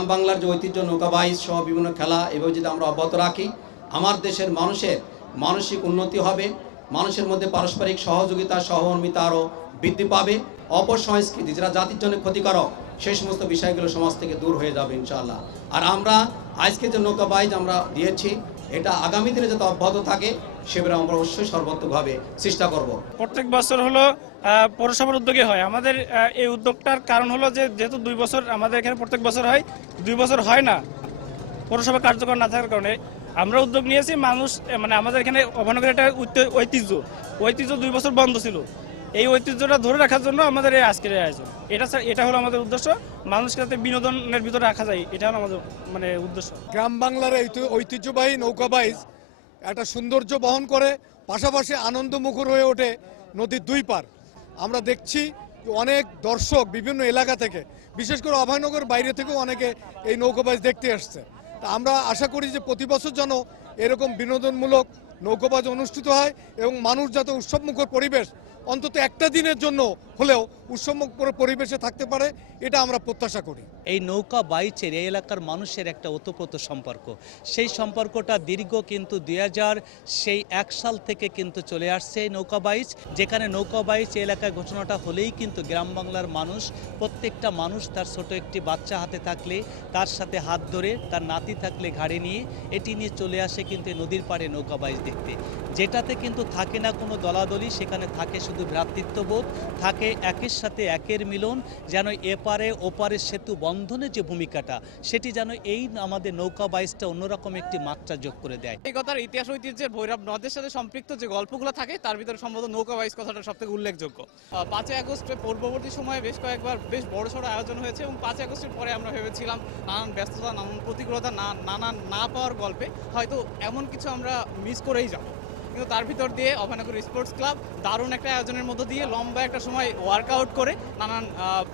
গ্রাম বাংলার যে ঐতিহ্য নৌকাবাহিজ সহ বিভিন্ন খেলা এভাবে যদি আমরা অব্যাহত রাখি, আমার দেশের মানুষের মানসিক উন্নতি হবে, মানুষের মধ্যে পারস্পরিক সহযোগিতা সহমর্মিতা আরও বৃদ্ধি পাবে, অপসংস্কৃতি যেটা জাতির জন্য ক্ষতিকারক সেই সমস্ত বিষয়গুলো সমাজ থেকে দূর হয়ে যাবে ইনশাআল্লাহ। আর আমরা আজকে যে নৌকাবাহিজ আমরা দিয়েছি, এটা আগামী দিনে যাতে অব্যাহত থাকে সেভাবে আমরা অবশ্যই সর্বাত্মকভাবে চেষ্টা করব। প্রত্যেক বছর হলো পৌরসভার উদ্যোগে হয়। আমাদের এই উদ্যোগটার কারণ হলো যে যেহেতু 2 বছর আমাদের এখানে প্রত্যেক বছর হয়, 2 বছর হয় না পৌরসভা কার্যকর না থাকার কারণে আমরা উদ্যোগ নিয়েছি। মানুষ মানে আমাদের এখানে অভয়নগরের একটা ঐতিহ্য 2 বছর বন্ধ ছিল। এই ঐতিহ্যটা ধরে রাখার জন্য আমাদের এই আজকের আয়োজন। এটা হলো আমাদের উদ্দেশ্য, মানুষকে যাতে বিনোদনের ভিতরে রাখা যায়, এটা হলো আমাদের উদ্দেশ্য। গ্রাম বাংলার ঐতিহ্যবাহী নৌকাবাইজ একটা সৌন্দর্য বহন করে, পাশাপাশি আনন্দমুখর হয়ে ওঠে নদীর দুই পার। আমরা দেখছি অনেক দর্শক বিভিন্ন এলাকা থেকে, বিশেষ করে অভয়নগর বাইরে থেকেও অনেকে এই নৌকাবাইজ দেখতে আসছে। তা আমরা আশা করি যে প্রতি বছর যেন এরকম বিনোদনমূলক নৌকাবাজ অনুষ্ঠিত হয় এবং মানুষ যাতে উৎসবমুখর পরিবেশ অন্তত একটা দিনের জন্য হলেও উৎসবমুখর পরিবেশে থাকতে পারে, এটা আমরা প্রত্যাশা করি। এই নৌকা বাইচের এই এলাকার মানুষের একটা ওতপ্রোত সম্পর্ক, সেই সম্পর্কটা দীর্ঘ কিন্তু 2001 সাল থেকে কিন্তু চলে আসছে এই নৌকা বাইচ। যেখানে নৌকা বাইচ এলাকায় ঘটনাটা হলেই কিন্তু গ্রাম বাংলার মানুষ, প্রত্যেকটা মানুষ তার ছোট একটি বাচ্চা হাতে থাকলে তার সাথে হাত ধরে, তার নাতি থাকলে ঘাড়ে নিয়ে এটি নিয়ে চলে আসে কিন্তু নদীর পাড়ে নৌকা বাইচ দেখতে। যেটাতে কিন্তু থাকে না কোনো দলাদলি, সেখানে থাকে শুধু ভ্রাতৃত্ববোধ, থাকে একের সাথে একের মিলন, যেন এপারে ওপারে সেতু বন্ধনের যে ভূমিকাটা সেটি যেন এই আমাদের নৌকা বাইচটা অন্যরকম একটি মাত্রা যোগ করে দেয়। এই কথার ইতিহাস ঐতিহ্যের ভৈরব নদের সাথে সম্পৃক্ত যে গল্পগুলো থাকে তার ভিতরে সম্ভবত নৌকা বাইচ কথাটা সবথেকে উল্লেখযোগ্য। 5 আগস্টে পূর্ববর্তী সময়ে বেশ কয়েকবার বেশ বড়সড় আয়োজন হয়েছে এবং 5 আগস্টের পরে আমরা ভেবেছিলাম নানান ব্যস্ততা, নানান প্রতিকূলতা, নানান না পাওয়ার গল্পে হয়তো এমন কিছু আমরা মিস করেই যাব। কিন্তু তার ভিতর দিয়ে অভয়নগর স্পোর্টস ক্লাব দারুণ একটা আয়োজনের মধ্য দিয়ে লম্বা একটা সময় ওয়ার্কআউট করে নানান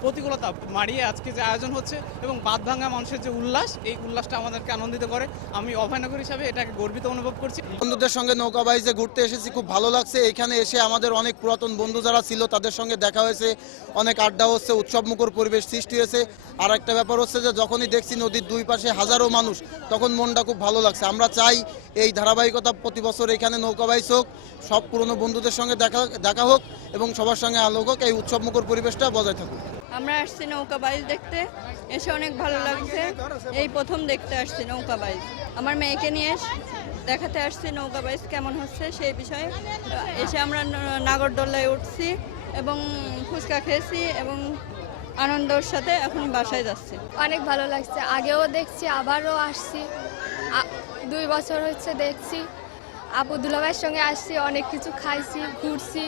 প্রতিকূলতা মারিয়ে আজকে যে আয়োজন হচ্ছে এবং বাঁধ ভাঙা মানুষের যে উল্লাস, এই উল্লাসটা আমাদেরকে আনন্দিত করে। আমি অভয়নগর হিসাবে এটাকে গর্বিত অনুভব করছি। বন্ধুদের সঙ্গে নৌকা বাইচে ঘুরতে এসেছি, খুব ভালো লাগছে। এখানে এসে আমাদের অনেক পুরাতন বন্ধু যারা ছিল তাদের সঙ্গে দেখা হয়েছে, অনেক আড্ডা হচ্ছে, উৎসবমুখর পরিবেশ সৃষ্টি হয়েছে। আর একটা ব্যাপার হচ্ছে যে যখনই দেখছি নদীর দুই পাশে হাজারো মানুষ, তখন মনটা খুব ভালো লাগছে। আমরা চাই এই ধারাবাহিকতা প্রতি বছর এখানে নৌকা বাইচ হোক, সব পুরনো বন্ধুদের সঙ্গে দেখা হোক এবং সবার সঙ্গে আলো হোক, এই উৎসবমুখর পরিবেশটা বজায় থাকুক। আমরা আসছি নৌকা বাইচ দেখতে, এসে অনেক ভালো লাগছে। এই প্রথম দেখতে আসছি নৌকা বাইচ, আমার মেয়েকে নিয়ে দেখাতে আসছি নৌকা বাইচ কেমন হচ্ছে সেই বিষয়ে। এসে আমরা নাগরদোলায় উঠছি এবং ফুচকা খেয়েছি এবং আনন্দের সাথে এখন বাসায় যাচ্ছি। অনেক ভালো লাগছে, আগেও দেখছি আবারও আসছি, 2 বছর হচ্ছে দেখছি। আপু দুলাভাইয়ের সঙ্গে আসছি, অনেক কিছু খাইছি, ঘুরছি,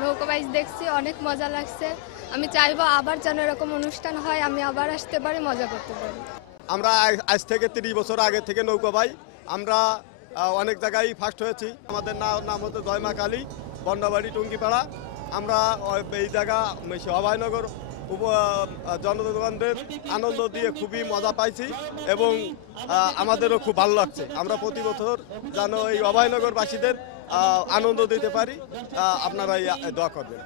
নৌকা বাইচ দেখছি, অনেক মজা লাগছে। আমি চাইবো আবার যেন এরকম অনুষ্ঠান হয়, আমি আবার আসতে পারি, মজা করতে পারি। আমরা আজ থেকে 30 বছর আগে থেকে নৌকা বাই, আমরা অনেক জায়গায় ফার্স্ট হয়েছি। আমাদের নাম হচ্ছে জয়মা কালী, বন্ডাবাড়ি, টুঙ্গিপাড়া। আমরা এই জায়গা অভয়নগর জনগণদের আনন্দ দিয়ে খুবই মজা পাইছি এবং আমাদেরও খুব ভালো লাগছে। আমরা প্রতি বছর যেন এই অভয়নগরবাসীদের আনন্দ দিতে পারি, আপনারা দোয়া করবেন।